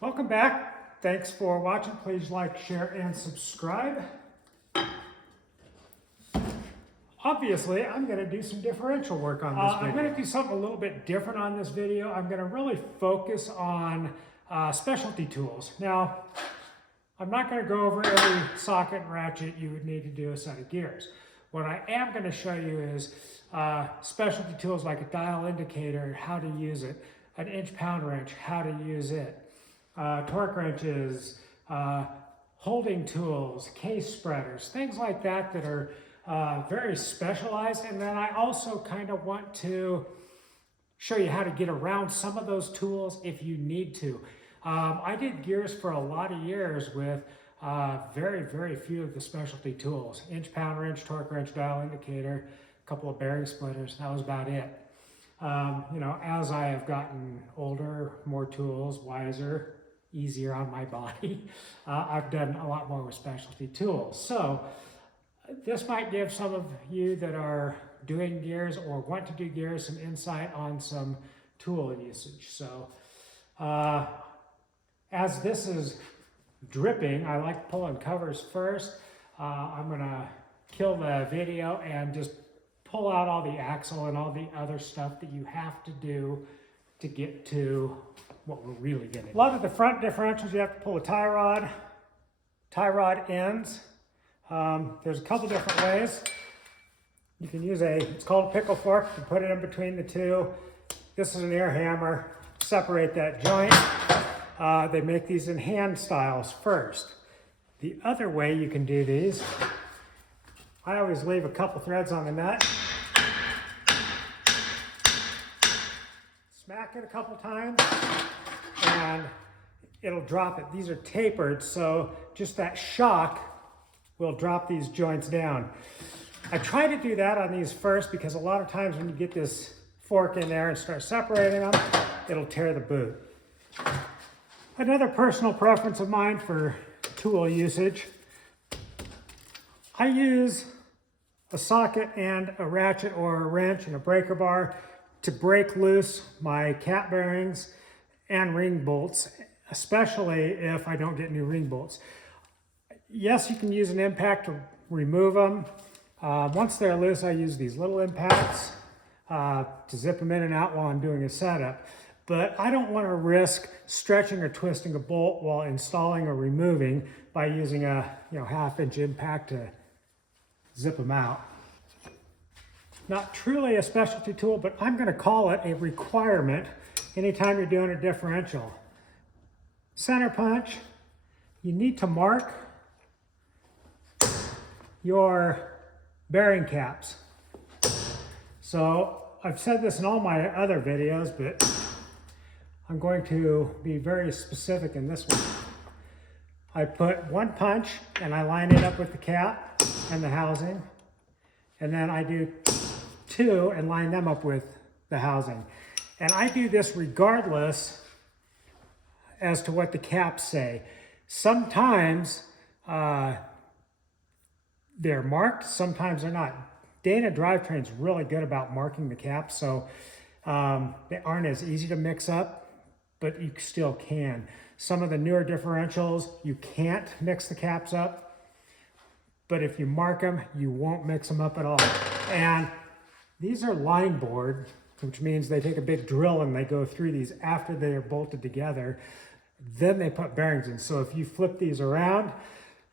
Welcome back. Thanks for watching. Please like, share, and subscribe. Obviously, I'm going to do some differential work on this video. I'm going to do something a little bit different on this video. I'm going to really focus on specialty tools. Now, I'm not going to go over every socket and ratchet you would need to do a set of gears. What I am going to show you is specialty tools like a dial indicator, how to use it, an inch-pound wrench, how to use it, torque wrenches, holding tools, case spreaders, things like that that are very specialized. And then I also kind of want to show you how to get around some of those tools if you need to. I did gears for a lot of years with very few of the specialty tools. Inch-pound wrench, torque wrench, dial indicator, a couple of bearing splitters. That was about it. As I have gotten older, more tools, wiser, easier on my body, I've done a lot more with specialty tools. So this might give some of you that are doing gears or want to do gears some insight on some tool usage. So as this is dripping, I like pulling covers first. I'm gonna kill the video and just pull out all the axle and all the other stuff that you have to do to get to what we're really gonna do. A lot of the front differentials, you have to pull a tie rod ends. There's a couple different ways. You can use it's called a pickle fork. You put it in between the two. This is an air hammer. Separate that joint. They make these in hand styles first. The other way you can do these, I always leave a couple threads on the nut. Smack it a couple times and it'll drop it. These are tapered, so just that shock will drop these joints down. I try to do that on these first because a lot of times when you get this fork in there and start separating them, it'll tear the boot. Another personal preference of mine for tool usage, I use a socket and a ratchet or a wrench and a breaker bar to break loose my cap bearings and ring bolts, especially if I don't get new ring bolts. Yes, you can use an impact to remove them. Once they're loose, I use these little impacts to zip them in and out while I'm doing a setup. But I don't want to risk stretching or twisting a bolt while installing or removing by using a half-inch impact to zip them out. Not truly a specialty tool, but I'm going to call it a requirement anytime you're doing a differential. Center punch, you need to mark your bearing caps. So I've said this in all my other videos, but I'm going to be very specific in this one. I put one punch and I line it up with the cap and the housing. And then I do two and line them up with the housing. And I do this regardless as to what the caps say. Sometimes they're marked, sometimes they're not. Dana Drivetrain's really good about marking the caps, so they aren't as easy to mix up, but you still can. Some of the newer differentials, you can't mix the caps up, but if you mark them, you won't mix them up at all. And these are line bored, which means they take a big drill and they go through these after they are bolted together. Then they put bearings in. So if you flip these around,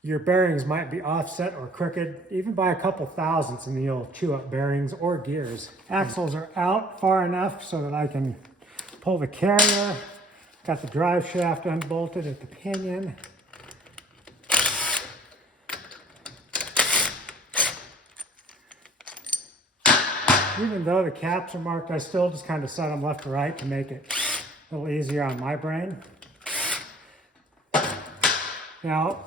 your bearings might be offset or crooked, even by a couple thousandths, and you'll chew up bearings or gears. Axles are out far enough so that I can pull the carrier. Got the drive shaft unbolted at the pinion. Even though the caps are marked, I still just kind of set them left to right to make it a little easier on my brain. Now,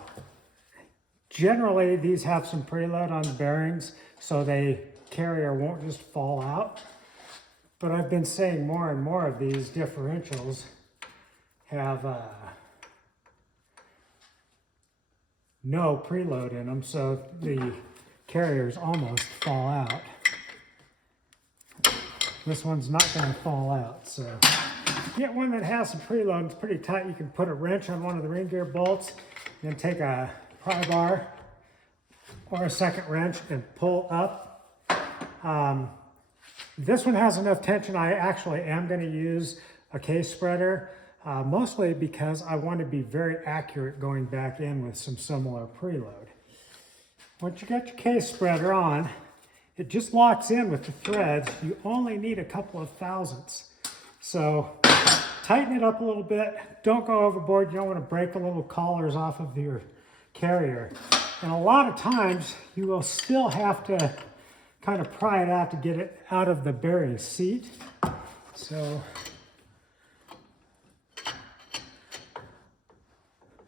generally these have some preload on the bearings so the carrier won't just fall out. But I've been seeing more and more of these differentials have no preload in them, so the carriers almost fall out. This one's not going to fall out, so Get one that has some preload. It's pretty tight. You can put a wrench on one of the ring gear bolts, and then take a pry bar or a second wrench and pull up. This one has enough tension. I actually am going to use a case spreader, mostly because I want to be very accurate going back in with some similar preload. Once you get your case spreader on, it just locks in with the threads. You only need a couple of thousandths. So tighten it up a little bit. Don't go overboard. You don't want to break the little collars off of your carrier. And a lot of times you will still have to kind of pry it out to get it out of the bearing seat. So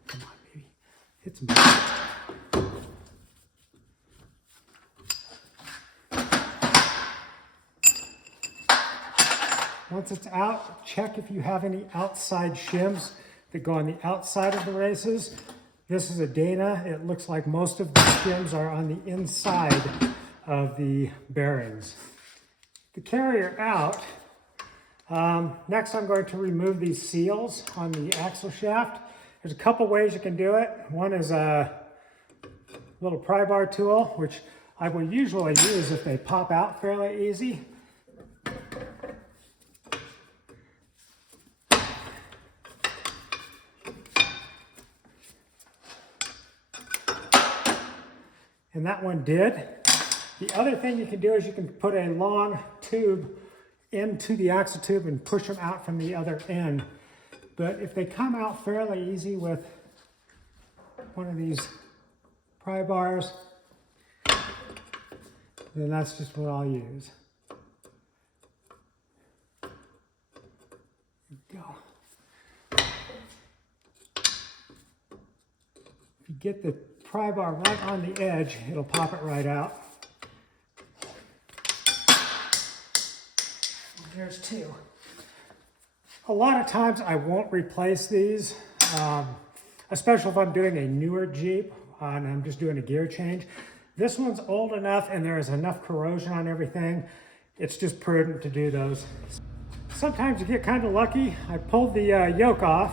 come on, baby. Hit some. Once it's out, check if you have any outside shims that go on the outside of the races. This is a Dana. It looks like most of the shims are on the inside of the bearings. The carrier out. Next I'm going to remove these seals on the axle shaft. There's a couple ways you can do it. One is a little pry bar tool, which I will usually use if they pop out fairly easy. And that one did. The other thing you can do is you can put a long tube into the axle tube and push them out from the other end. But if they come out fairly easy with one of these pry bars, then that's just what I'll use. There we go. If you get the pry bar right on the edge, it'll pop it right out. There's two. A lot of times I won't replace these, especially if I'm doing a newer Jeep and I'm just doing a gear change. This one's old enough and there is enough corrosion on everything. It's just prudent to do those. Sometimes you get kind of lucky. I pulled the yoke off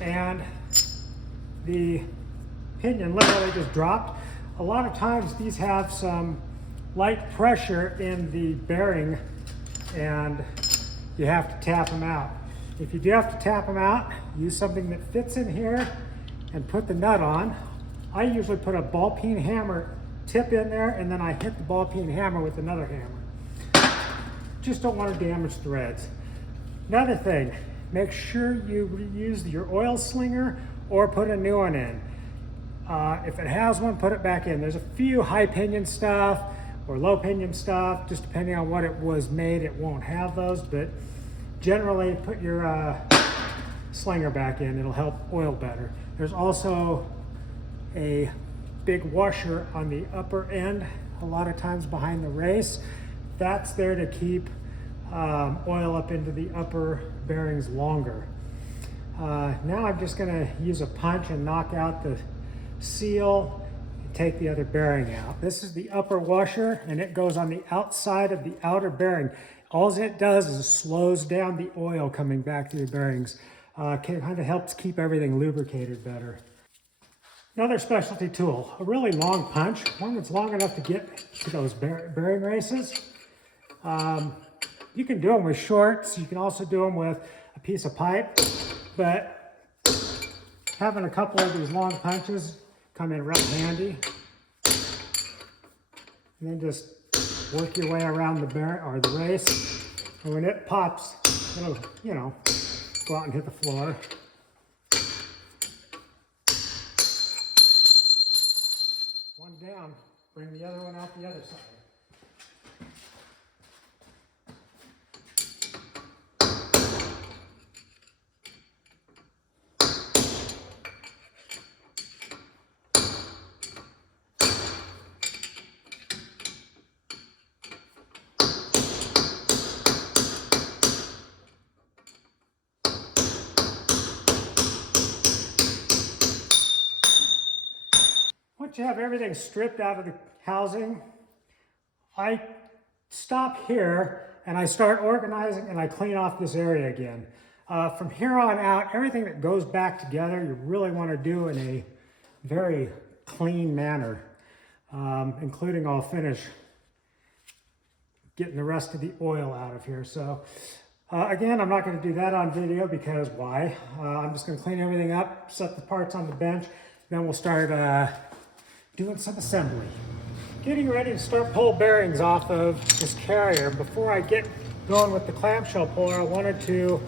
and the pinion literally just dropped. A lot of times these have some light pressure in the bearing and you have to tap them out. If you do have to tap them out, use something that fits in here and put the nut on. I usually put a ball peen hammer tip in there and then I hit the ball peen hammer with another hammer. Just don't want to damage threads. Another thing, make sure you reuse your oil slinger or put a new one in. If it has one, put it back in. There's a few high pinion stuff or low pinion stuff, just depending on what it was made, it won't have those, but generally put your slinger back in. It'll help oil better. There's also a big washer on the upper end, a lot of times behind the race. That's there to keep oil up into the upper bearings longer. Now I'm just gonna use a punch and knock out the seal and take the other bearing out. This is the upper washer and it goes on the outside of the outer bearing. All it does is slows down the oil coming back through the bearings. Kind of helps keep everything lubricated better. Another specialty tool, a really long punch, one that's long enough to get to those bearing races. You can do them with shorts, you can also do them with a piece of pipe, but having a couple of these long punches come in real handy. And then just work your way around the bearing or the race. And when it pops, it'll, you know, go out and hit the floor. One down, bring the other one out the other side. Once you have everything stripped out of the housing, I stop here and I start organizing and I clean off this area again. From here on out, everything that goes back together, you really want to do in a very clean manner, including I'll finish getting the rest of the oil out of here. So again, I'm not going to do that on video because why? I'm just going to clean everything up, set the parts on the bench, then we'll start doing some assembly. Getting ready to start pull bearings off of this carrier. Before I get going with the clamshell puller, I wanted to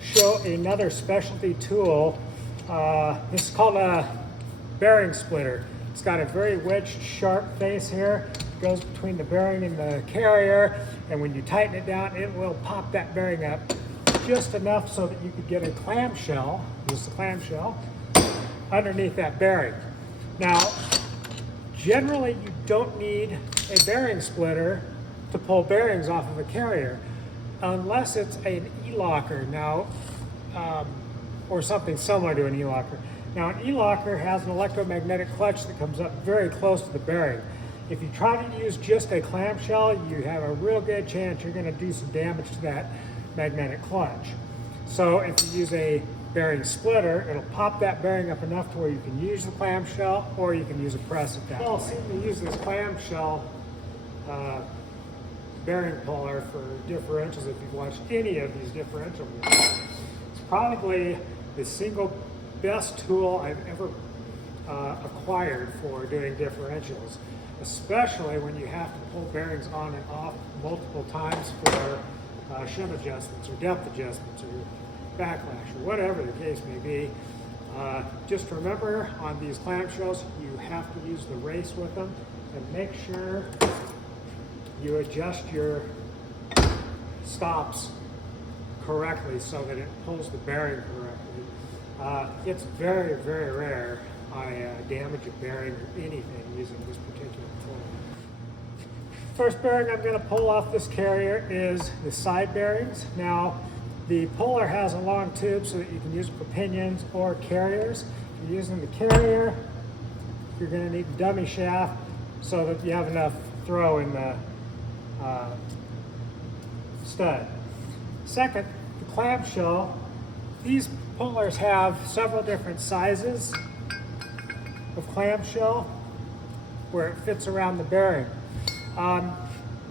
show another specialty tool. This is called a bearing splitter. It's got a very wedged, sharp face here. It goes between the bearing and the carrier, and when you tighten it down, it will pop that bearing up just enough so that you could get a clamshell, this is the clamshell, underneath that bearing. Now, generally, you don't need a bearing splitter to pull bearings off of a carrier, unless it's an e-locker now, or something similar to an e-locker. Now, an e-locker has an electromagnetic clutch that comes up very close to the bearing. If you try to use just a clamshell, you have a real good chance you're going to do some damage to that magnetic clutch. So if you use a bearing splitter, it'll pop that bearing up enough to where you can use the clamshell, or you can use a press at that point. I'll seem to use this clamshell bearing puller for differentials if you've watched any of these differential videos. It's probably the single best tool I've ever acquired for doing differentials, especially when you have to pull bearings on and off multiple times for shim adjustments or depth adjustments or backlash or whatever the case may be. Just remember, on these clamshells, you have to use the race with them, and make sure you adjust your stops correctly so that it pulls the bearing correctly. It's very, very rare I damage a bearing or anything using this particular tool. First bearing I'm going to pull off this carrier is the side bearings. Now, the puller has a long tube so that you can use it for pinions or carriers. If you're using the carrier, you're going to need a dummy shaft so that you have enough throw in the stud. Second, the clamshell. These pullers have several different sizes of clamshell where it fits around the bearing.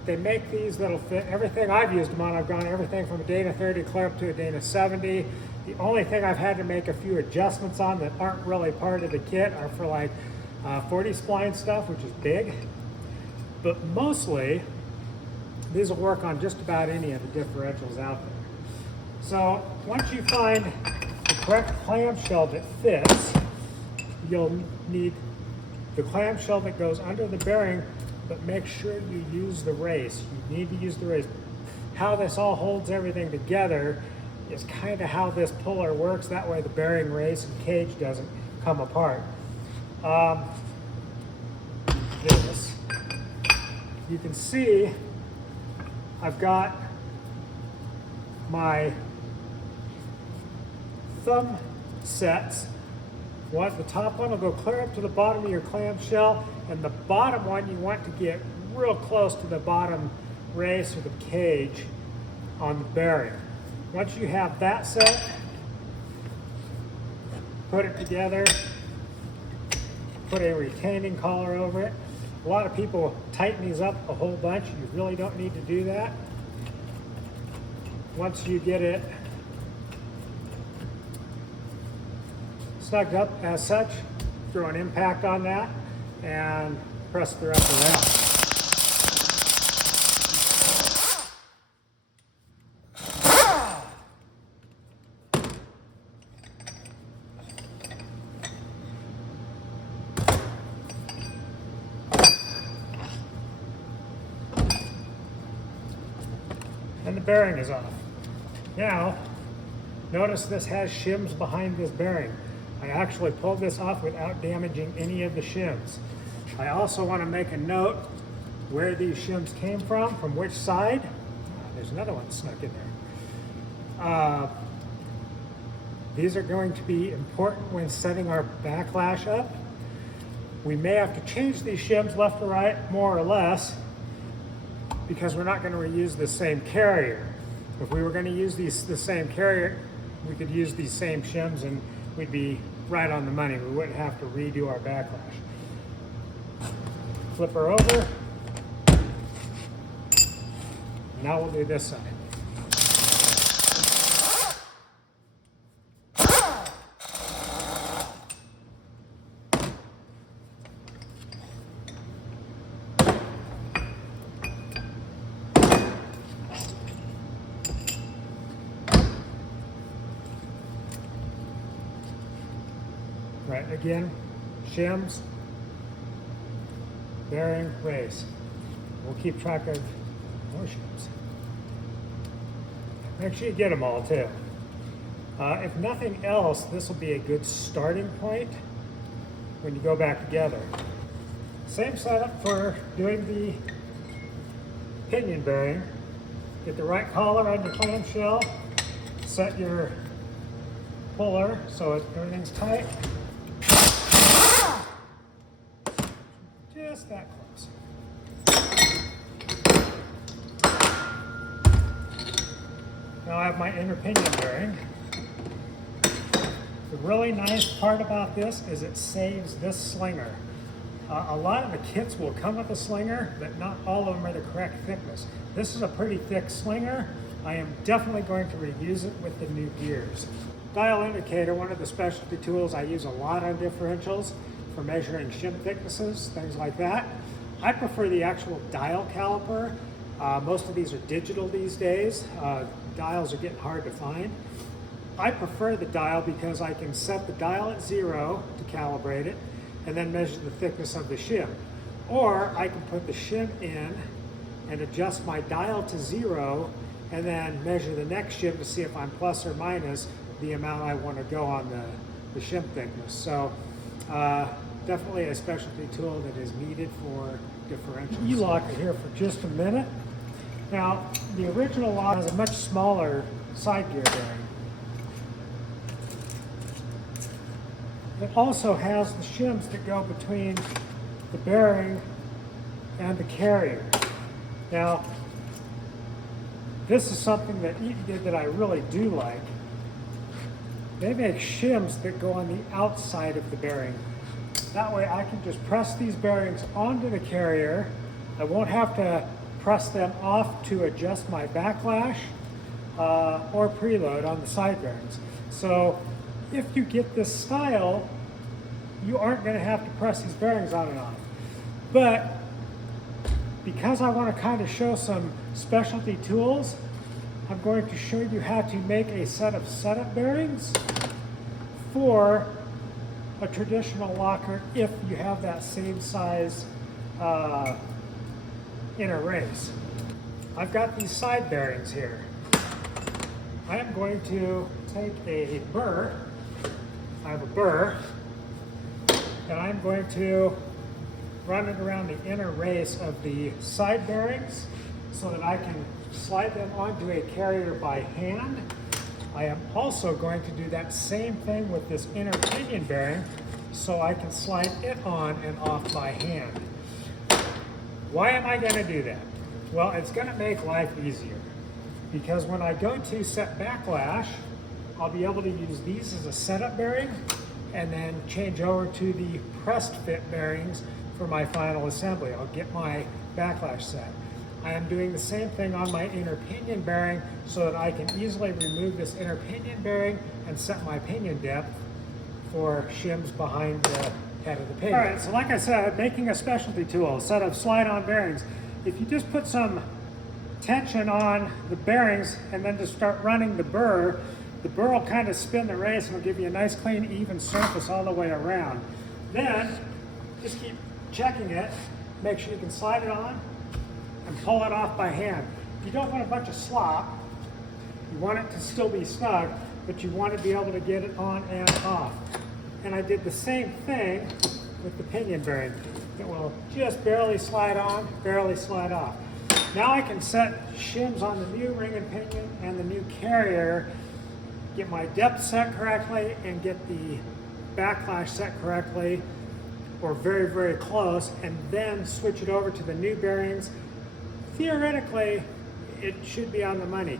They make these that'll fit everything I've used them on. I've gone everything from a Dana 30 clear up to a Dana 70. The only thing I've had to make a few adjustments on that aren't really part of the kit are for like 40 spline stuff, which is big. But mostly, these will work on just about any of the differentials out there. So once you find the correct clamshell that fits, you'll need the clamshell that goes under the bearing, but make sure you use the race. You need to use the race. How this all holds everything together is kind of how this puller works. That way the bearing race and cage doesn't come apart. This, you can see I've got my thumb sets. The top one will go clear up to the bottom of your clamshell, and the bottom one you want to get real close to the bottom race or the cage on the bearing. Once you have that set, put it together, put a retaining collar over it. A lot of people tighten these up a whole bunch. You really don't need to do that. Once you get it snugged up as such, throw an impact on that and press the rest around. And the bearing is off. Now, notice this has shims behind this bearing. I actually pulled this off without damaging any of the shims. I also want to make a note where these shims came from which side. There's another one snuck in there. These are going to be important when setting our backlash up. We may have to change these shims left or right, more or less, because we're not going to reuse the same carrier. If we were going to use the same carrier, we could use these same shims and we'd be right on the money. We wouldn't have to redo our backlash. Flip her over. Now we'll do this side. Right, again, shims, bearing, race. We'll keep track of more shims. Make sure you get them all too. If nothing else, this will be a good starting point when you go back together. Same setup for doing the pinion bearing. Get the right collar on your clamshell, set your puller so everything's tight. Just that close. Now I have my inner pinion bearing. The really nice part about this is it saves this slinger. A lot of the kits will come with a slinger, but not all of them are the correct thickness. This is a pretty thick slinger. I am definitely going to reuse it with the new gears. Dial indicator, one of the specialty tools I use a lot on differentials for measuring shim thicknesses, things like that. I prefer the actual dial caliper. Most of these are digital these days. Dials are getting hard to find. I prefer the dial because I can set the dial at 0 to calibrate it and then measure the thickness of the shim. Or I can put the shim in and adjust my dial to 0 and then measure the next shim to see if I'm plus or minus the amount I want to go on the shim thickness. So definitely a specialty tool that is needed for differentials. E-locker here for just a minute. Now, the original lock has a much smaller side gear bearing. It also has the shims that go between the bearing and the carrier. Now, this is something that Eaton did that I really do like. They make shims that go on the outside of the bearing. That way I can just press these bearings onto the carrier. I won't have to press them off to adjust my backlash or preload on the side bearings. So if you get this style, you aren't going to have to press these bearings on and off. But because I want to kind of show some specialty tools, I'm going to show you how to make a set of setup bearings for a traditional locker if you have that same size inner race. I've got these side bearings here. I am going to take a burr. I have a burr, and I'm going to run it around the inner race of the side bearings so that I can slide them onto a carrier by hand. I am also going to do that same thing with this inner pinion bearing so I can slide it on and off by hand. Why am I going to do that? Well, it's going to make life easier because when I go to set backlash, I'll be able to use these as a setup bearing and then change over to the pressed fit bearings for my final assembly. I'll get my backlash set. I am doing the same thing on my inner pinion bearing so that I can easily remove this inner pinion bearing and set my pinion depth for shims behind the head of the pinion. All right, so like I said, making a specialty tool, a set of slide-on bearings. If you just put some tension on the bearings and then just start running the burr will kind of spin the race and will give you a nice, clean, even surface all the way around. Then, just keep checking it, make sure you can slide it on and pull it off by hand. You don't want a bunch of slop. You want it to still be snug, but you want to be able to get it on and off. And I did the same thing with the pinion bearing. It will just barely slide on, barely slide off. Now I can set shims on the new ring and pinion and the new carrier, get my depth set correctly, and get the backlash set correctly, or very, very close, and then switch it over to the new bearings, theoretically, it should be on the money.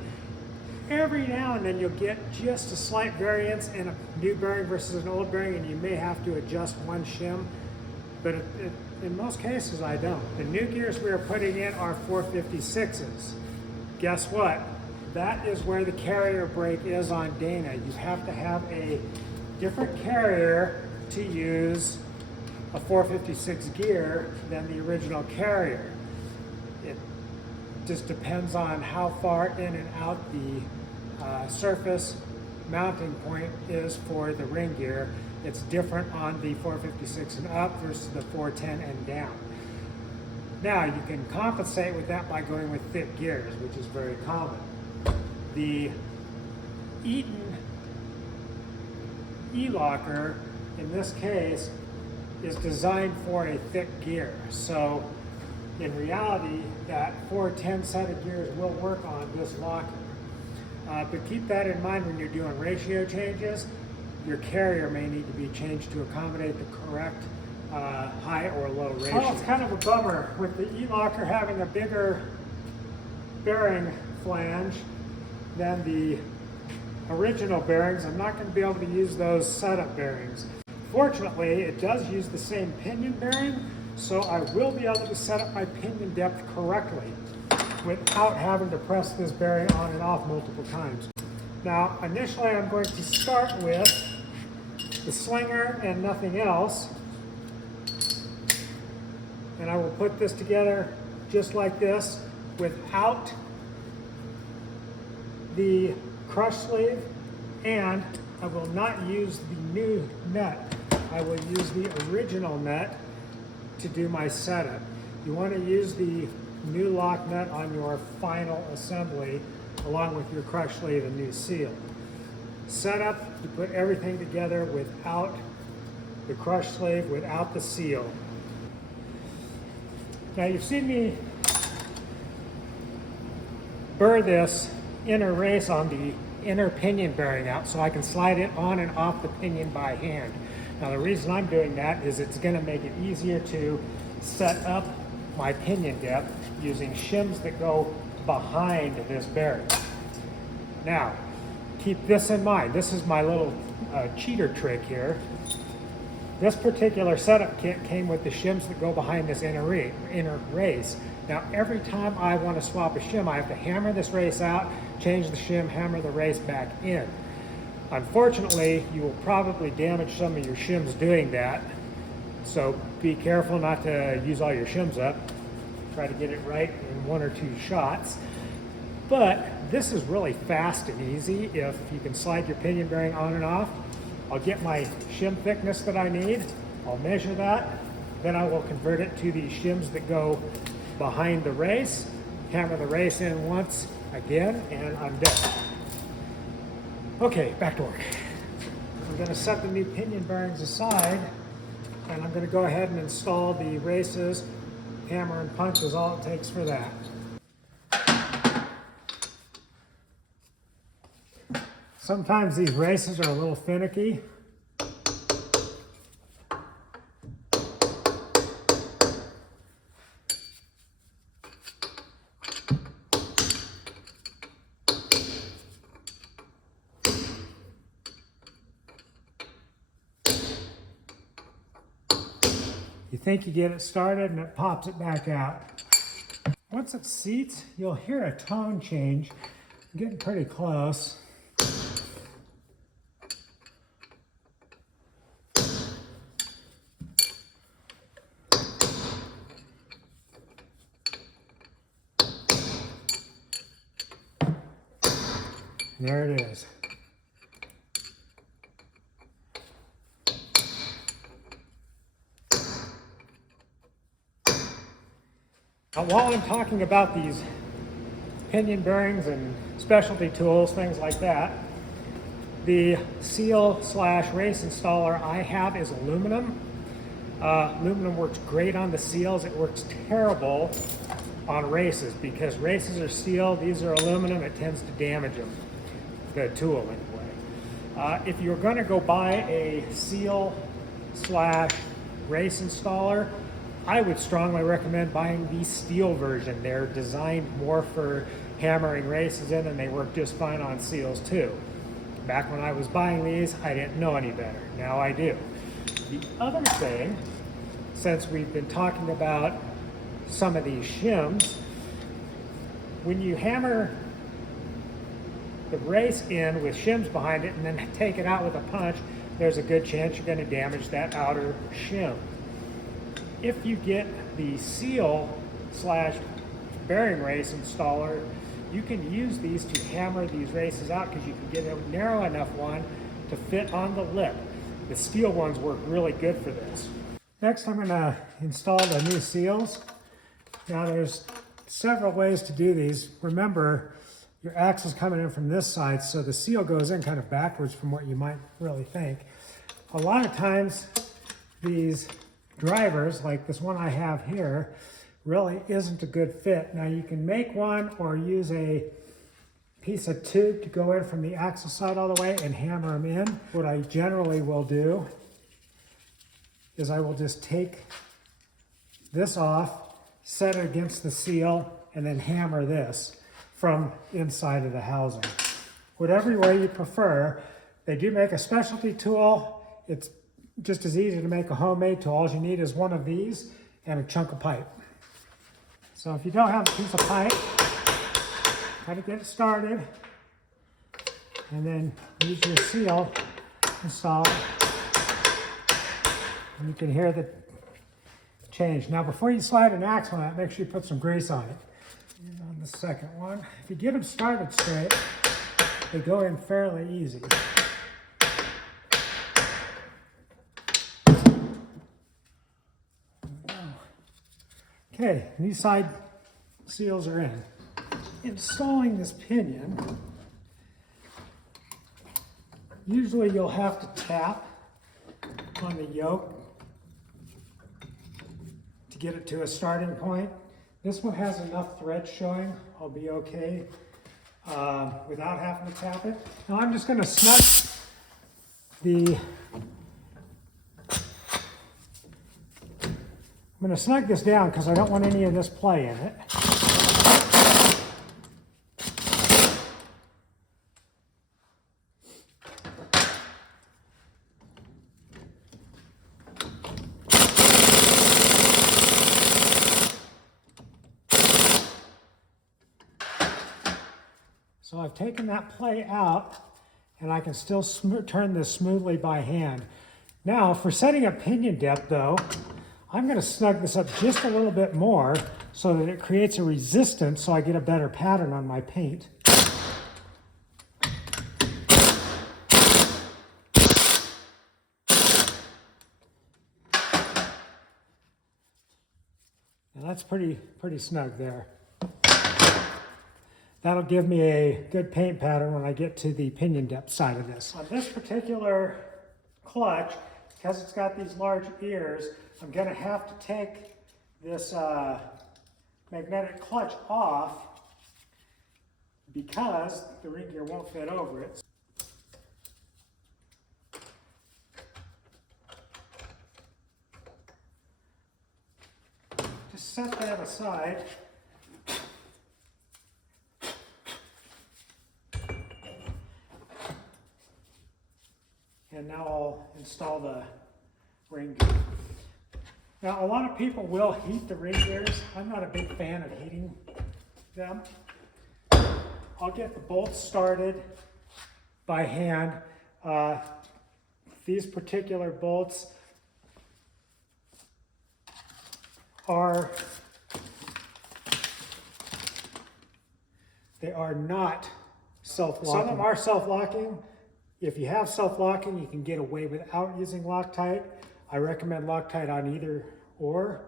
Every now and then you'll get just a slight variance in a new bearing versus an old bearing, and you may have to adjust one shim, but in most cases I don't. The new gears we are putting in are 456s. Guess what? That is where the carrier brake is on Dana. You have to have a different carrier to use a 456 gear than the original carrier. It just depends on how far in and out the surface mounting point is for the ring gear. It's different on the 456 and up versus the 410 and down. Now you can compensate with that by going with thick gears, which is very common. The Eaton E-Locker, in this case, is designed for a thick gear. So in reality, that 410 set of gears will work on this locker. But keep that in mind when you're doing ratio changes. Your carrier may need to be changed to accommodate the correct high or low ratio. Well, it's kind of a bummer with the E-Locker having a bigger bearing flange than the original bearings. I'm not going to be able to use those setup bearings. Fortunately, it does use the same pinion bearing, so I will be able to set up my pinion depth correctly without having to press this bearing on and off multiple times. Now, initially I'm going to start with the slinger and nothing else, and I will put this together just like this without the crush sleeve, and I will not use the new nut. I will use the original nut to do my setup. You want to use the new lock nut on your final assembly along with your crush sleeve and new seal. Setup, you put everything together without the crush sleeve, without the seal. Now you've seen me burr this inner race on the inner pinion bearing out so I can slide it on and off the pinion by hand. Now the reason I'm doing that is it's going to make it easier to set up my pinion depth using shims that go behind this bearing. Now keep this in mind. This is my little cheater trick here. This particular setup kit came with the shims that go behind this inner race. Now every time I want to swap a shim, I have to hammer this race out, change the shim, hammer the race back in. Unfortunately, you will probably damage some of your shims doing that, so be careful not to use all your shims up. Try to get it right in one or two shots. But this is really fast and easy if you can slide your pinion bearing on and off. I'll get my shim thickness that I need, I'll measure that, then I will convert it to the shims that go behind the race, hammer the race in once again, and I'm done. Okay, back to work. I'm going to set the new pinion bearings aside, and I'm going to go ahead and install the races. Hammer and punch is all it takes for that. Sometimes these races are a little finicky. You think you get it started and it pops it back out. Once it seats, you'll hear a tone change. I'm getting pretty close. There it is. Now, while I'm talking about these pinion bearings and specialty tools, things like that, the seal / race installer I have is aluminum. Aluminum works great on the seals. It works terrible on races because races are steel, these are aluminum, it tends to damage them, the tool anyway. If you're going to go buy a seal / race installer, I would strongly recommend buying the steel version. They're designed more for hammering races in, and they work just fine on seals too. Back when I was buying these, I didn't know any better. Now I do. The other thing, since we've been talking about some of these shims, when you hammer the race in with shims behind it and then take it out with a punch, there's a good chance you're going to damage that outer shim. If you get the seal / bearing race installer, you can use these to hammer these races out because you can get a narrow enough one to fit on the lip. The steel ones work really good for this. Next, I'm going to install the new seals. Now there's several ways to do these. Remember, your axle's coming in from this side, so the seal goes in kind of backwards from what you might really think. A lot of times, these drivers, like this one I have here, really isn't a good fit. Now you can make one or use a piece of tube to go in from the axle side all the way and hammer them in. What I generally will do is I will just take this off, set it against the seal, and then hammer this from inside of the housing. Whatever way you prefer. They do make a specialty tool. It's just as easy to make a homemade tool. All you need is one of these and a chunk of pipe. So if you don't have a piece of pipe, try to get it started, and then use your seal, install it, and you can hear the change. Now before you slide an axle on it, make sure you put some grease on it. And on the second one, if you get them started straight, they go in fairly easy. Okay, these side seals are in. Installing this pinion, usually you'll have to tap on the yoke to get it to a starting point. This one has enough thread showing. I'll be okay without having to tap it. Now I'm just going to snug I'm going to snug this down because I don't want any of this play in it. So I've taken that play out, and I can still turn this smoothly by hand. Now, for setting up pinion depth though, I'm going to snug this up just a little bit more so that it creates a resistance so I get a better pattern on my paint. And that's pretty snug there. That'll give me a good paint pattern when I get to the pinion depth side of this. On this particular clutch, because it's got these large ears, I'm going to have to take this magnetic clutch off because the ring gear won't fit over it. Just set that aside. And now I'll install the ring gear. Now, a lot of people will heat the ring gears. I'm not a big fan of heating them. I'll get the bolts started by hand. These particular bolts are not self-locking. Some of them are self-locking. If you have self-locking, you can get away without using Loctite. I recommend Loctite on either or,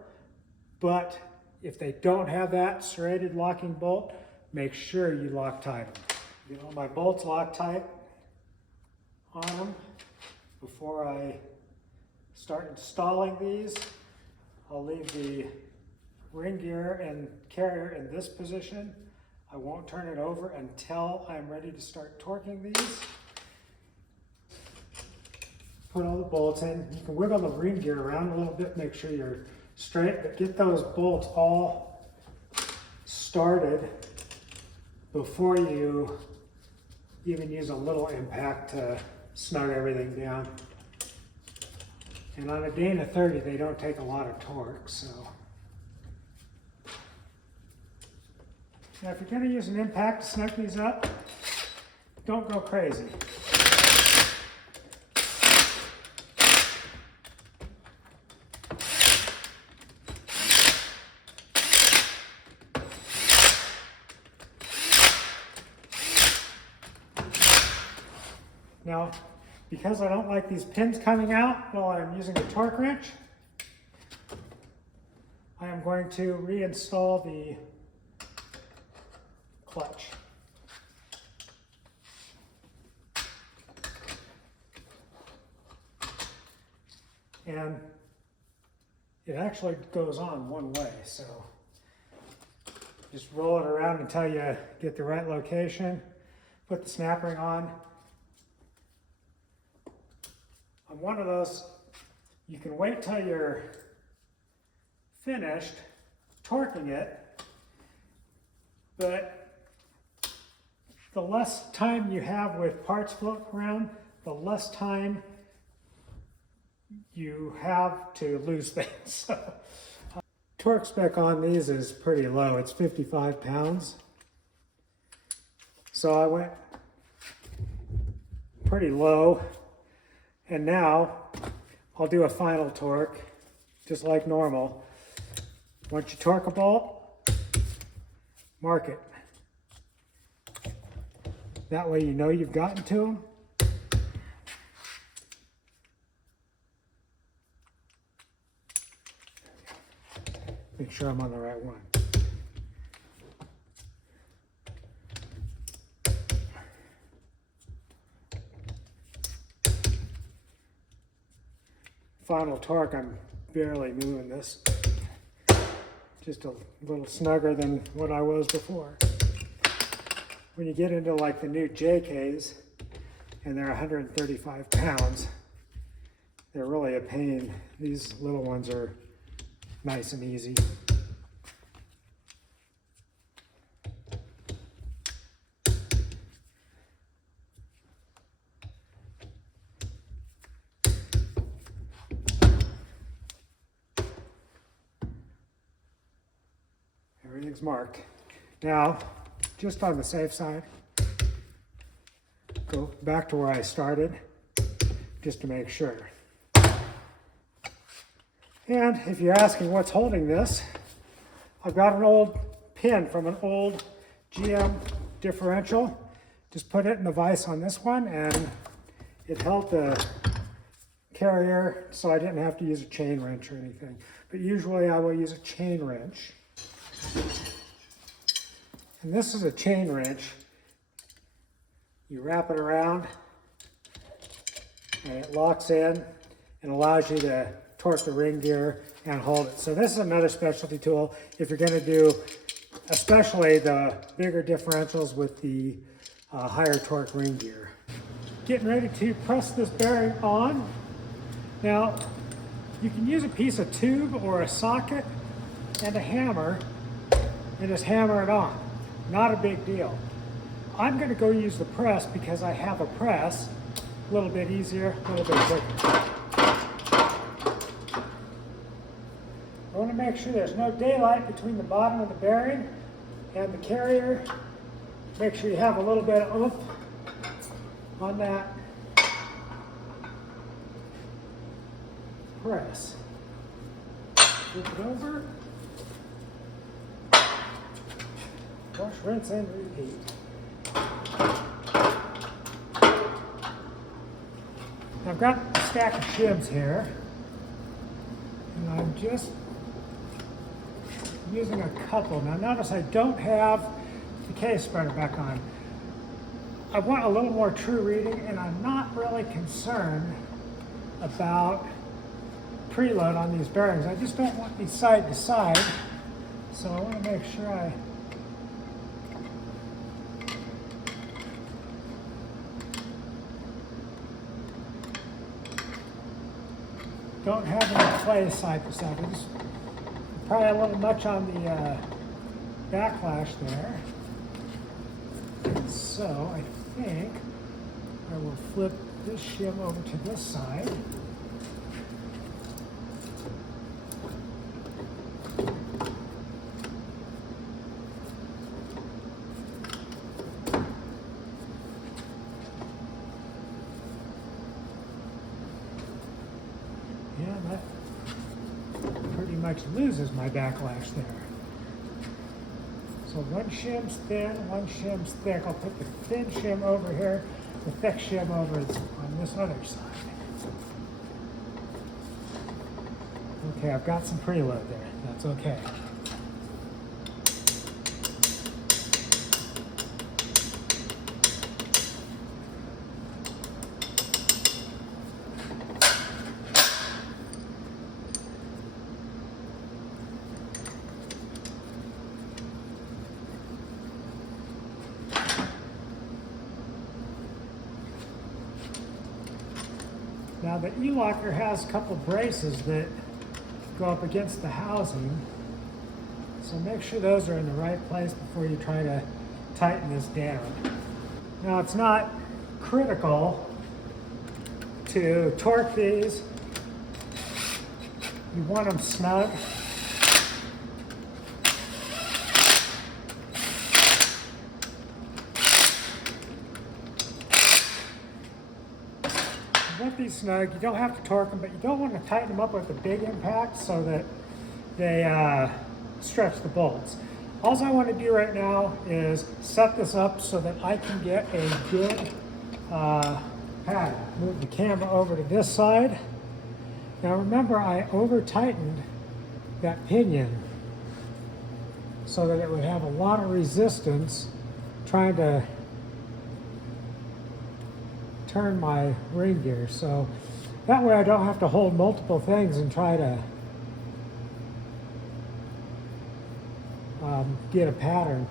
but if they don't have that serrated locking bolt, make sure you Loctite them. You know, my bolts Loctite on them before I start installing these. I'll leave the ring gear and carrier in this position. I won't turn it over until I'm ready to start torquing these. Put all the bolts in. You can wiggle the ring gear around a little bit, make sure you're straight, but get those bolts all started before you even use a little impact to snug everything down. And on a Dana 30, they don't take a lot of torque, so. Now if you're going to use an impact to snug these up, don't go crazy. Now, because I don't like these pins coming out while I'm using a torque wrench, I am going to reinstall the clutch. And it actually goes on one way, so just roll it around until you get the right location, put the snap ring on. On one of those, you can wait till you're finished torquing it, but the less time you have with parts floating around, the less time you have to lose things. So, torque spec on these is pretty low. It's 55 pounds. So I went pretty low. And now I'll do a final torque, just like normal. Once you torque a bolt, mark it. That way you know you've gotten to them. Make sure I'm on the right one. Final torque, I'm barely moving this. Just a little snugger than what I was before. When you get into like the new JKs, and they're 135 pounds, they're really a pain. These little ones are nice and easy. Everything's marked. Now, just on the safe side, go back to where I started, just to make sure. And if you're asking what's holding this, I've got an old pin from an old GM differential. Just put it in the vise on this one, and it held the carrier, so I didn't have to use a chain wrench or anything. But usually I will use a chain wrench. And this is a chain wrench. You wrap it around and it locks in and allows you to torque the ring gear and hold it. So this is another specialty tool if you're going to do especially the bigger differentials with the higher torque ring gear. Getting ready to press this bearing on. Now you can use a piece of tube or a socket and a hammer and just hammer it on. Not a big deal. I'm going to go use the press because I have a press. A little bit easier, a little bit quicker. I want to make sure there's no daylight between the bottom of the bearing and the carrier. Make sure you have a little bit of oomph on that press. Flip it over. Wash, rinse, and repeat. I've got a stack of shims here, and I'm just using a couple. Now notice I don't have the case spreader back on. I want a little more true reading, and I'm not really concerned about preload on these bearings. I just don't want these side to side, so I want to make sure I don't have them in place side to side. I just probably a little much on the backlash there. So I think I will flip this shim over to this side. Yeah, that pretty much loses my backlash there. So one shim's thin, one shim's thick. I'll put the thin shim over here, the thick shim over on this other side. Okay, I've got some preload there. That's okay. Now the E-locker has a couple braces that go up against the housing, so make sure those are in the right place before you try to tighten this down. Now it's not critical to torque these. You want them snug. You want these snug. You don't have to torque them, but you don't want to tighten them up with a big impact so that they stretch the bolts. All I want to do right now is set this up so that I can get a good pattern. Move the camera over to this side. Now remember, I over-tightened that pinion so that it would have a lot of resistance trying to turn my ring gear. So that way I don't have to hold multiple things and try to get a pattern.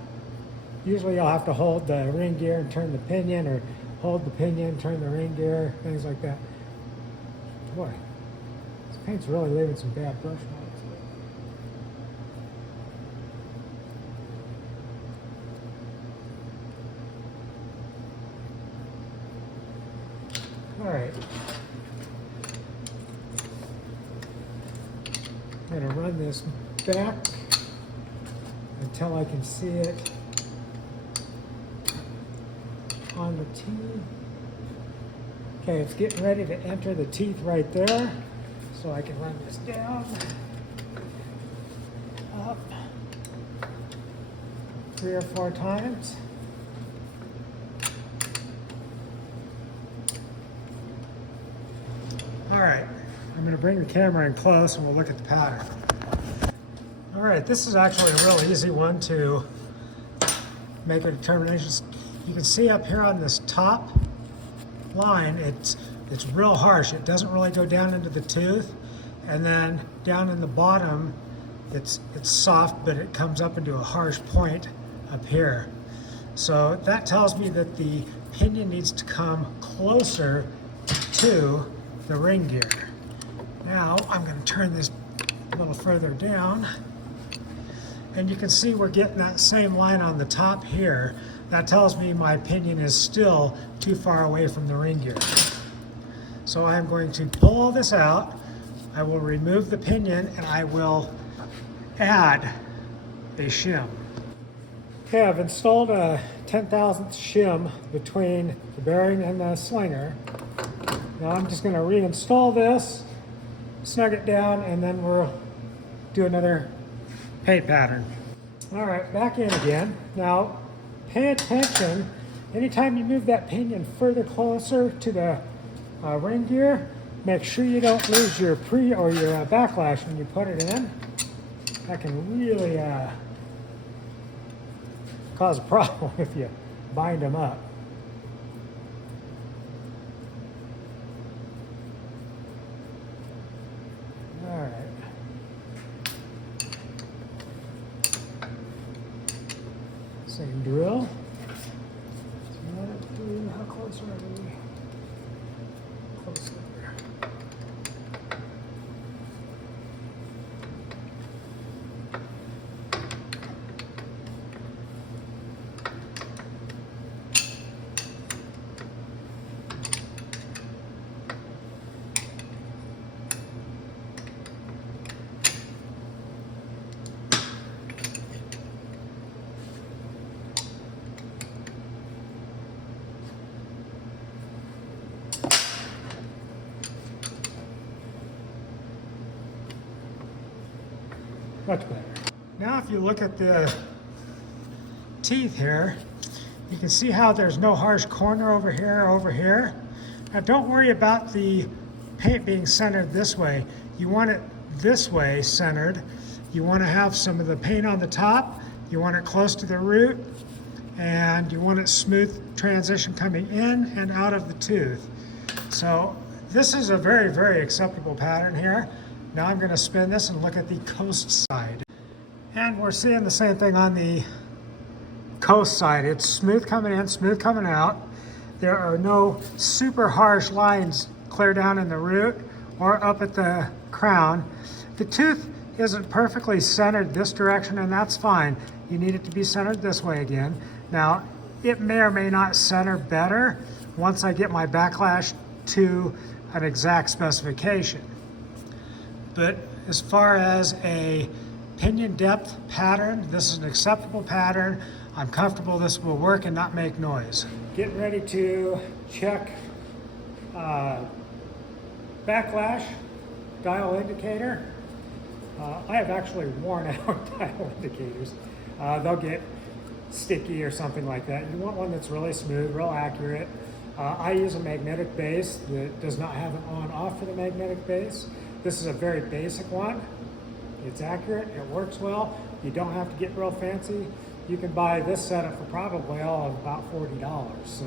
Usually I'll have to hold the ring gear and turn the pinion, or hold the pinion, turn the ring gear, things like that. Boy, this paint's really leaving some bad brush marks. All right. I'm going to run this back until I can see it on the teeth. Okay, it's getting ready to enter the teeth right there. So I can run this down, up, 3 or 4 times. All right, I'm going to bring the camera in close and we'll look at the pattern. All right, this is actually a real easy one to make a determination. You can see up here on this top line, it's real harsh. It doesn't really go down into the tooth, and then down in the bottom, it's soft, but it comes up into a harsh point up here. So that tells me that the pinion needs to come closer to the ring gear. Now I'm going to turn this a little further down, and you can see we're getting that same line on the top here. That tells me my pinion is still too far away from the ring gear. So I'm going to pull all this out. I will remove the pinion and I will add a shim. Okay, I've installed a 10,000th shim between the bearing and the slinger. Now I'm just going to reinstall this, snug it down, and then we'll do another paint pattern. All right, back in again. Now, pay attention. Anytime you move that pinion further closer to the ring gear, make sure you don't lose your or your backlash when you put it in. That can really cause a problem if you bind them up. All right. Same drill. How close are we? Close there. Much better. Now if you look at the teeth here, you can see how there's no harsh corner over here. Now don't worry about the paint being centered this way. You want it this way centered. You want to have some of the paint on the top. You want it close to the root, and you want it smooth transition coming in and out of the tooth. So this is a very, very acceptable pattern here. Now I'm going to spin this and look at the coast side. And we're seeing the same thing on the coast side. It's smooth coming in, smooth coming out. There are no super harsh lines clear down in the root or up at the crown. The tooth isn't perfectly centered this direction, and that's fine. You need it to be centered this way again. Now, it may or may not center better once I get my backlash to an exact specification. But as far as a pinion depth pattern, this is an acceptable pattern. I'm comfortable this will work and not make noise. Getting ready to check backlash dial indicator. I have actually worn out dial indicators. They'll get sticky or something like that. You want one that's really smooth, real accurate. I use a magnetic base that does not have an on-off for the magnetic base. This is a very basic one. It's accurate, it works well. You don't have to get real fancy. You can buy this setup for probably all of about $40. So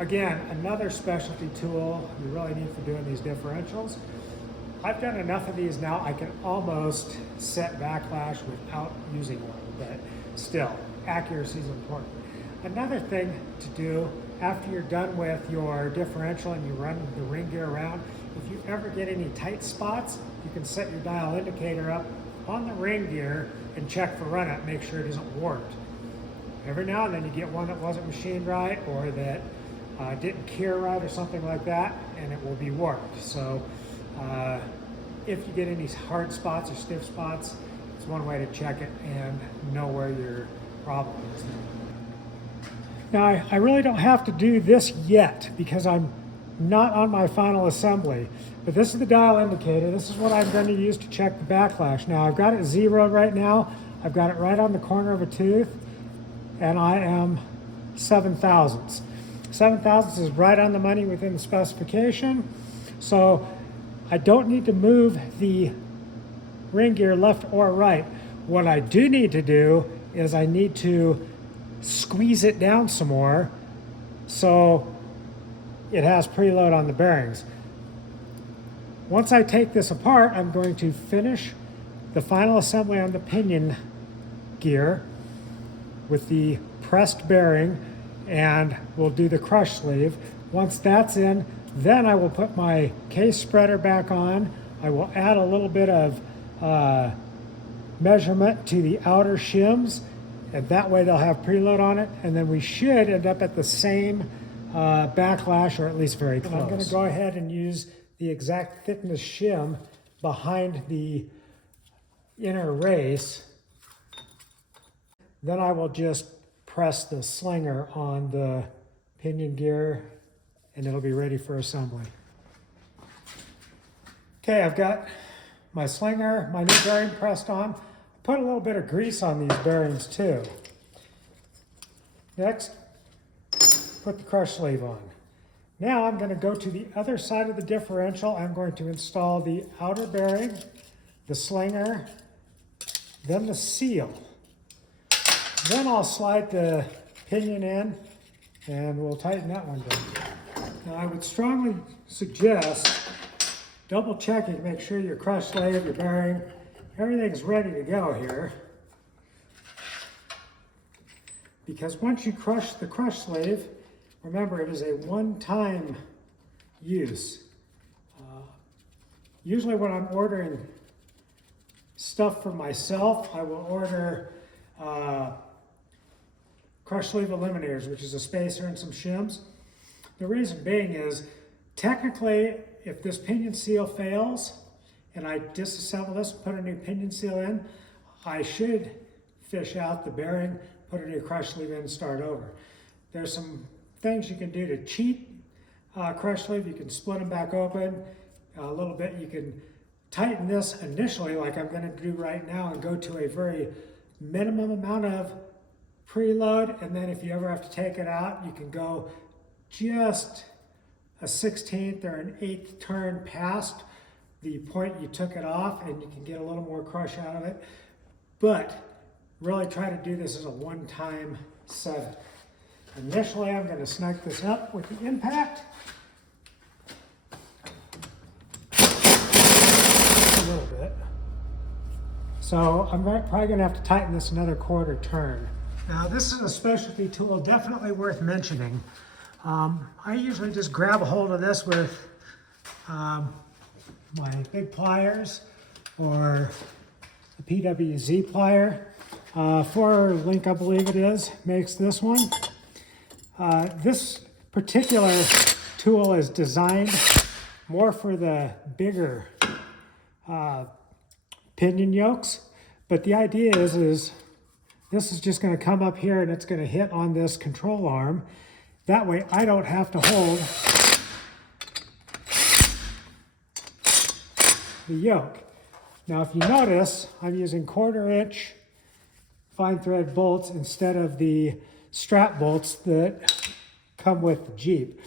again, another specialty tool you really need for doing these differentials. I've done enough of these now, I can almost set backlash without using one, but still, accuracy is important. Another thing to do after you're done with your differential and you run the ring gear around, if you ever get any tight spots, you can set your dial indicator up on the ring gear and check for run up, make sure it isn't warped. Every now and then you get one that wasn't machined right or that didn't cure right or something like that, and it will be warped. So if you get any hard spots or stiff spots, it's one way to check it and know where your problem is. Now I really don't have to do this yet because I'm not on my final assembly, but this is the dial indicator. This is what I'm going to use to check the backlash. Now I've got it zeroed right now. I've got it right on the corner of a tooth, and I am 7 thousandths. 7 thousandths is right on the money within the specification. So I don't need to move the ring gear left or right. What I do need to do is I need to squeeze it down some more so it has preload on the bearings. Once I take this apart, I'm going to finish the final assembly on the pinion gear with the pressed bearing, and we'll do the crush sleeve. Once that's in, then I will put my case spreader back on. I will add a little bit of measurement to the outer shims, and that way they'll have preload on it, and then we should end up at the same backlash, or at least very close. I'm going to go ahead and use the exact thickness shim behind the inner race. Then I will just press the slinger on the pinion gear and it'll be ready for assembly. Okay, I've got my slinger, my new bearing pressed on. Put a little bit of grease on these bearings too. Next, put the crush sleeve on. Now I'm going to go to the other side of the differential. I'm going to install the outer bearing, the slinger, then the seal. Then I'll slide the pinion in and we'll tighten that one down. Now I would strongly suggest double checking to make sure your crush sleeve, your bearing, everything's ready to go here. Because once you crush the crush sleeve, remember it is a one-time use. Usually when I'm ordering stuff for myself, I will order crush sleeve eliminators, which is a spacer and some shims. The reason being is, technically, if this pinion seal fails and I disassemble this, put a new pinion seal in, I should fish out the bearing, put a new crush sleeve in and start over. There's some things you can do to cheat crush sleeve. You can split them back open a little bit. You can tighten this initially like I'm going to do right now and go to a very minimum amount of preload, and then if you ever have to take it out, you can go just a 16th or an 8th turn past the point you took it off, and you can get a little more crush out of it. But really try to do this as a one-time setup. Initially, I'm going to snug this up with the impact. A little bit. So I'm probably going to have to tighten this another quarter turn. Now this is a specialty tool, definitely worth mentioning. I usually just grab a hold of this with my big pliers or the PWZ plier. 4Link, I believe it is, makes this one. This particular tool is designed more for the bigger pinion yokes, but the idea is this is just going to come up here and it's going to hit on this control arm. That way I don't have to hold the yoke. Now if you notice, I'm using 1/4 inch fine thread bolts instead of the strap bolts that come with the Jeep.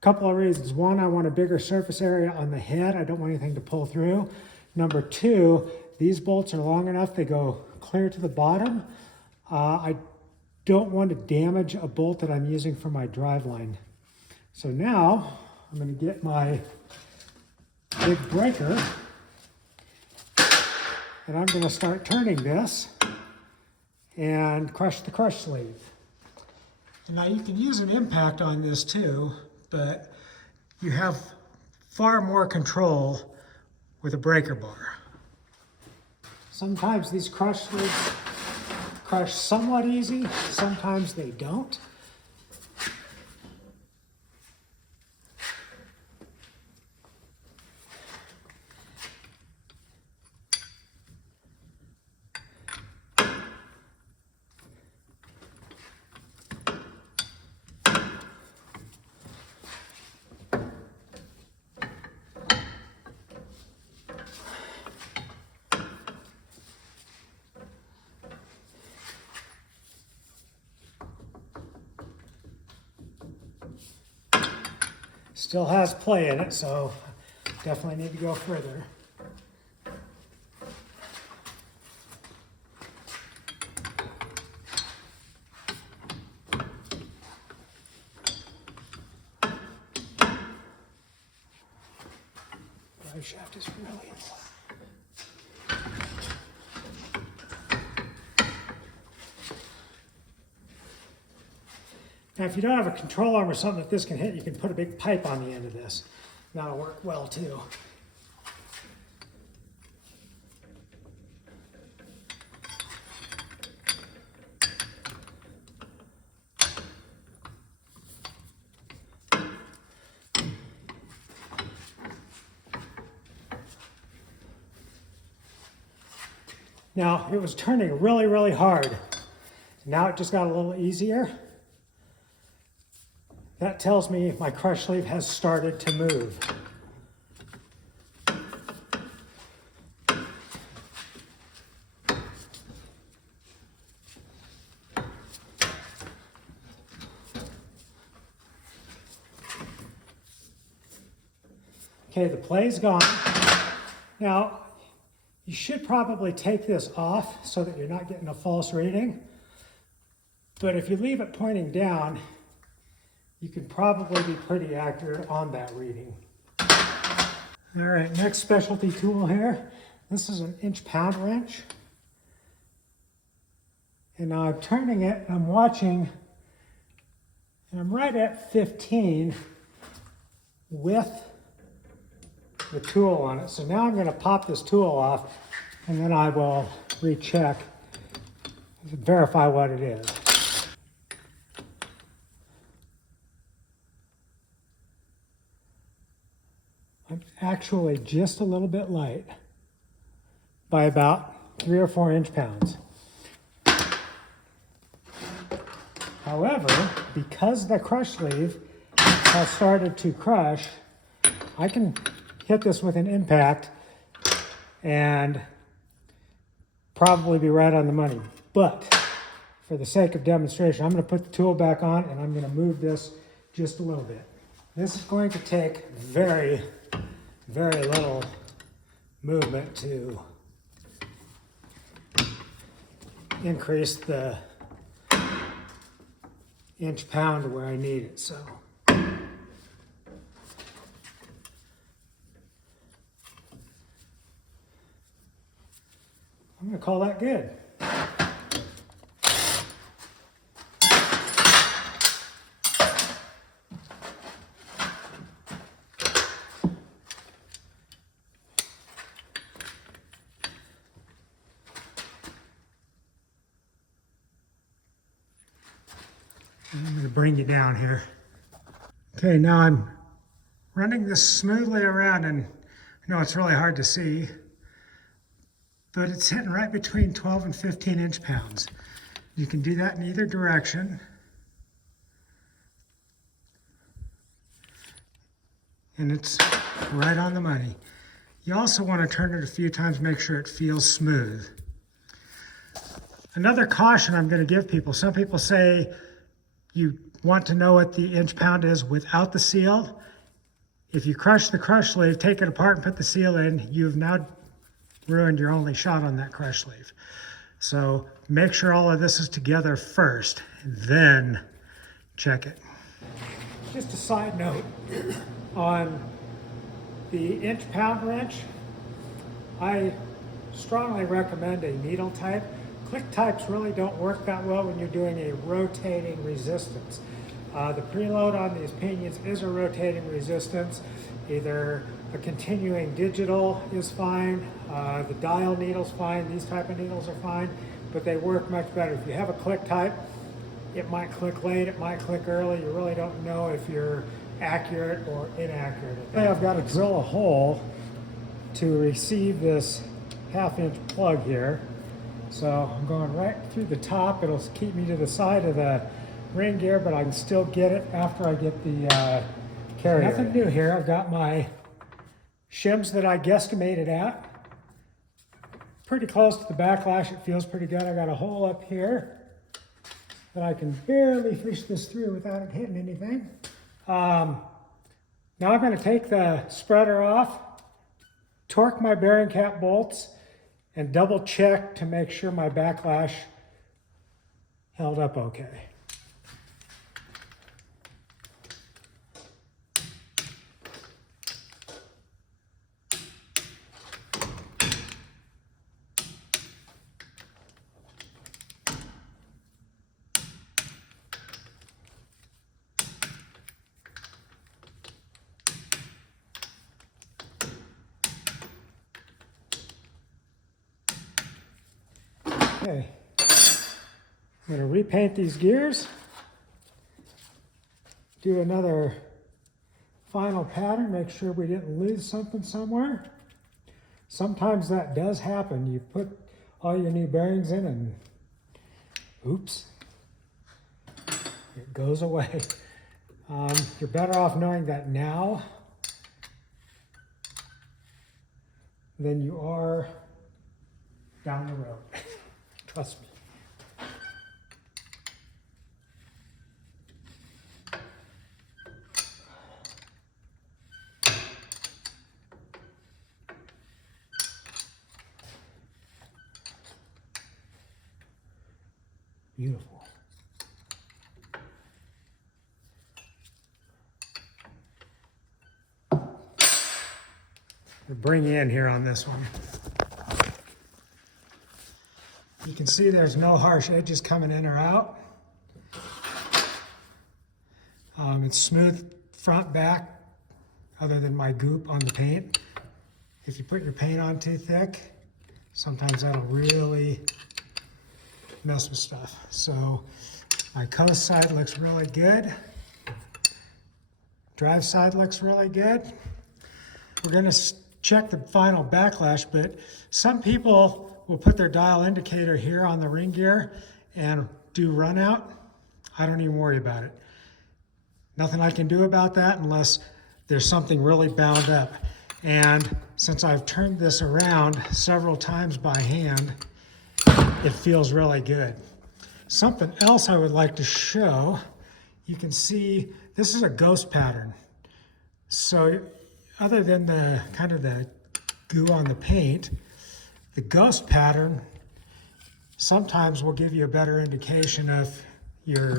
Couple of reasons. One, I want a bigger surface area on the head. I don't want anything to pull through. Number two, these bolts are long enough, they go clear to the bottom. I don't want to damage a bolt that I'm using for my driveline. So now I'm going to get my big breaker and I'm going to start turning this and crush the crush sleeve. And now you can use an impact on this too, but you have far more control with a breaker bar. Sometimes these crush sleeves crush somewhat easy, sometimes they don't. Still has play in it, so definitely need to go further. Drive shaft is really Now, if you don't have a control arm or something that this can hit, you can put a big pipe on the end of this. That'll work well too. Now, it was turning really, really hard. Now it just got a little easier. That tells me my crush sleeve has started to move. Okay, the play's gone. Now, you should probably take this off so that you're not getting a false reading. But if you leave it pointing down, you can probably be pretty accurate on that reading. All right, next specialty tool here. This is an 1/8 wrench. And now I'm turning it, and I'm watching, and I'm right at 15 with the tool on it. So now I'm going to pop this tool off, and then I will recheck, verify what it is. I'm actually just a little bit light by about 3 or 4 inch-pounds. However, because the crush sleeve has started to crush, I can hit this with an impact and probably be right on the money. But for the sake of demonstration, I'm going to put the tool back on and I'm going to move this just a little bit. This is going to take very, very little movement to increase the inch-pound to where I need it. So I'm going to call that good. I'm going to bring you down here. Okay, now I'm running this smoothly around, and I know it's really hard to see, but it's hitting right between 12 and 15 inch-pounds. You can do that in either direction. And it's right on the money. You also want to turn it a few times, make sure it feels smooth. Another caution I'm going to give people, some people say you want to know what the inch-pound is without the seal. If you crush the crush sleeve, take it apart and put the seal in, you've now ruined your only shot on that crush sleeve. So make sure all of this is together first, then check it. Just a side note on the inch-pound wrench, I strongly recommend a needle type. Click types really don't work that well when you're doing a rotating resistance. The preload on these pinions is a rotating resistance. Either a continuing digital is fine, the dial needle's fine, these type of needles are fine, but they work much better. If you have a click type, it might click late, it might click early. You really don't know if you're accurate or inaccurate. I've got to drill a hole to receive this 1/2 inch plug here. So I'm going right through the top. It'll keep me to the side of the ring gear, but I can still get it after I get the carrier. Nothing new here. I've got my shims that I guesstimated at. Pretty close to the backlash. It feels pretty good. I got a hole up here that I can barely fish this through without it hitting anything. Now I'm going to take the spreader off, torque my bearing cap bolts, and double check to make sure my backlash held up okay. Okay, I'm going to repaint these gears, do another final pattern, make sure we didn't lose something somewhere. Sometimes that does happen. You put all your new bearings in and oops, it goes away. You're better off knowing that now than you are down the road. Trust me. Beautiful. We'll bring you in here on this one. You can see there's no harsh edges coming in or out. It's smooth front, back, other than my goop on the paint. If you put your paint on too thick, sometimes that'll really mess with stuff. So my coast side looks really good. Drive side looks really good. We're gonna check the final backlash, but some people will put their dial indicator here on the ring gear and do run out. I don't even worry about it. Nothing I can do about that unless there's something really bound up. And since I've turned this around several times by hand, it feels really good. Something else I would like to show, you can see this is a ghost pattern. So other than the kind of the goo on the paint, the ghost pattern sometimes will give you a better indication of your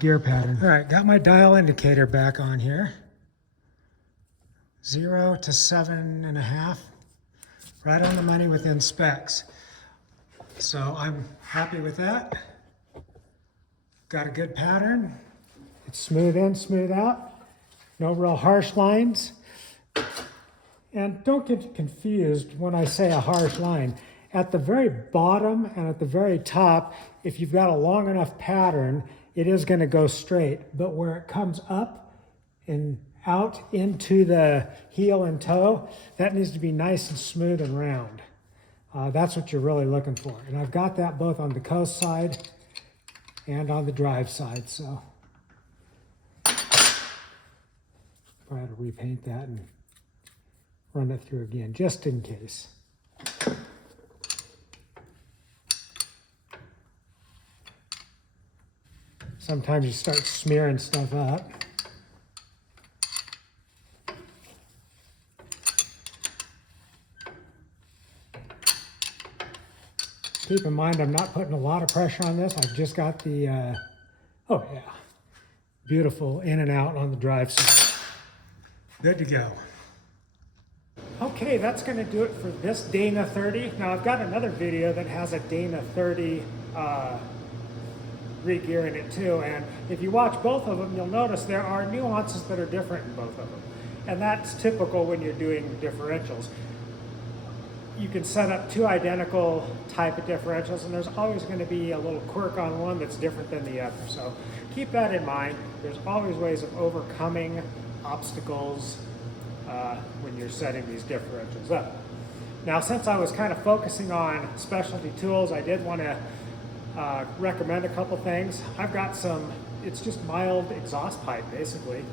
gear pattern. All right, got my dial indicator back on here. 0 to 7.5, right on the money within specs. So I'm happy with that. Got a good pattern. It's smooth in, smooth out. No real harsh lines. And don't get confused when I say a harsh line. At the very bottom and at the very top, if you've got a long enough pattern, it is going to go straight. But where it comes up and out into the heel and toe, that needs to be nice and smooth and round. That's what you're really looking for. And I've got that both on the coast side and on the drive side. So I had to repaint that and run it through again, just in case. Sometimes you start smearing stuff up. Keep in mind, I'm not putting a lot of pressure on this. I've just got the, oh yeah, beautiful in and out on the drive side. Good to go. Okay, that's going to do it for this Dana 30. Now I've got another video that has a Dana 30 re-gear in it too, and if you watch both of them, you'll notice there are nuances that are different in both of them. And that's typical when you're doing differentials. You can set up two identical type of differentials, and there's always going to be a little quirk on one that's different than the other. So keep that in mind. There's always ways of overcoming obstacles when you're setting these differentials up. Now, since I was kind of focusing on specialty tools, I did want to recommend a couple things. I've got some, it's just mild exhaust pipe basically.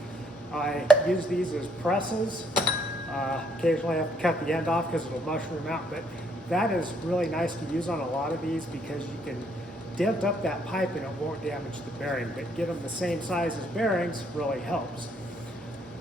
I use these as presses. Occasionally I have to cut the end off because it'll mushroom out, but that is really nice to use on a lot of these because you can dent up that pipe and it won't damage the bearing, but get them the same size as bearings really helps.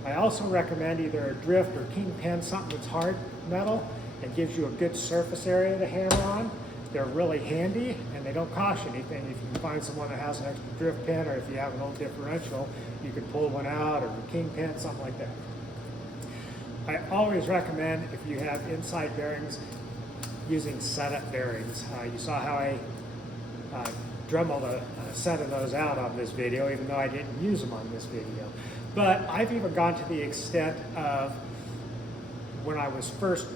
I also recommend either a drift or kingpin, something that's hard metal and gives you a good surface area to hammer on. They're really handy and they don't cost you anything. If you can find someone that has an extra drift pin, or if you have an old differential, you can pull one out, or a kingpin, something like that. I always recommend, if you have inside bearings, using setup bearings. You saw how I dremeled a set of those out on this video, even though I didn't use them on this video. But I've even gone to the extent of, when I was first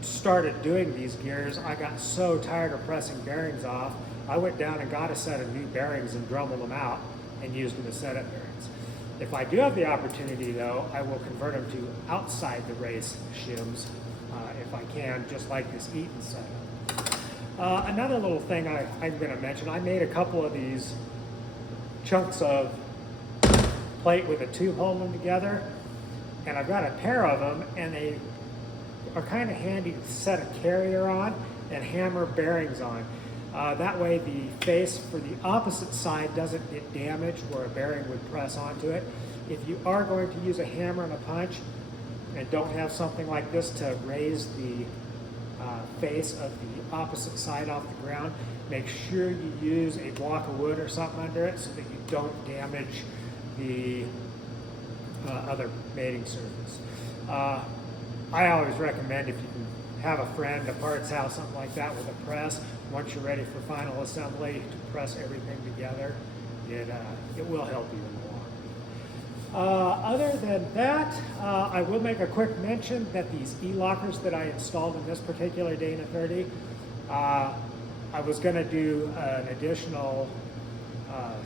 started doing these gears, I got so tired of pressing bearings off, I went down and got a set of new bearings and dremeled them out and used them as setup bearings. If I do have the opportunity though, I will convert them to outside the race shims if I can, just like this Eaton setup. Another little thing I'm going to mention, I made a couple of these chunks of plate with a tube holding them together, and I've got a pair of them, and they are kind of handy to set a carrier on and hammer bearings on. That way the face for the opposite side doesn't get damaged where a bearing would press onto it. If you are going to use a hammer and a punch and don't have something like this to raise the face of the opposite side off the ground, make sure you use a block of wood or something under it so that you don't damage the other mating surface. I always recommend, if you can have a friend, a parts house, something like that with a press, once you're ready for final assembly, to press everything together. It will help you in the long run. Other than that, I will make a quick mention that these e-lockers that I installed in this particular Dana 30, I was going to do an additional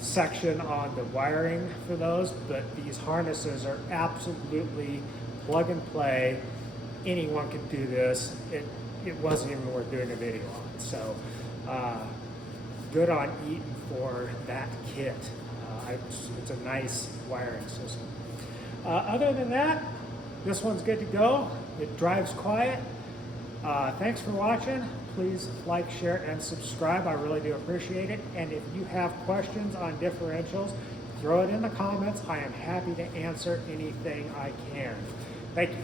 section on the wiring for those, but these harnesses are absolutely plug and play. Anyone can do this. It wasn't even worth doing a video on. So good on Eaton for that kit. It's a nice wiring system. Other than that, this one's good to go. It drives quiet. Thanks for watching. Please like, share, and subscribe. I really do appreciate it. And if you have questions on differentials, throw it in the comments. I am happy to answer anything I can. Thank you.